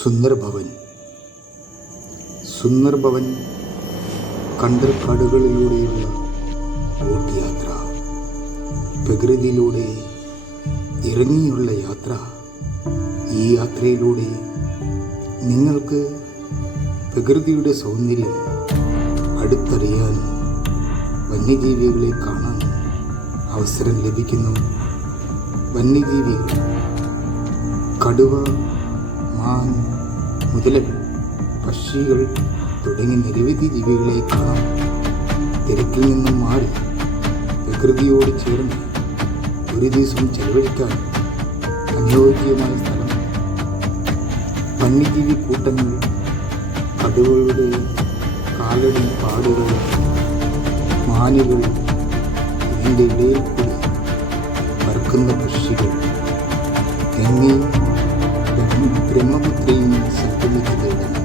സുന്ദർഭവൻ. സുന്ദർഭവൻ കണ്ടൽക്കാടുകളിലൂടെയുള്ള boat യാത്ര, പ്രകൃതിയിലൂടെ ഇറങ്ങിയുള്ള യാത്ര. ഈ യാത്രയിലൂടെ നിങ്ങൾക്ക് പ്രകൃതിയുടെ സൗന്ദര്യം അടുത്തറിയാനും വന്യജീവികളെ കാണാൻ അവസരം ലഭിക്കുന്നു. വന്യജീവികൾ കടുവ, മാൻ, മുതലകൾ, പക്ഷികൾ തുടങ്ങി നിരവധി ജീവികളെ കാണാം. തിരക്കിൽ നിന്നും മാറി പ്രകൃതിയോട് ചേർന്ന് ഒരു ദിവസം ചെലവഴിക്കാൻ അനുയോജ്യമായ സ്ഥലം. വന്യജീവി കൂട്ടങ്ങൾ, കടുവകളുടെ കാലടി പാടുകൾ, മാനുകൾ, ഇതിൻ്റെ ഇടയിൽ കൂടി പറക്കുന്ന പക്ഷികൾ എന്നീ ബ്രഹ്മപുത്രയും സംഗമിക്കുന്ന ഇടങ്ങൾ.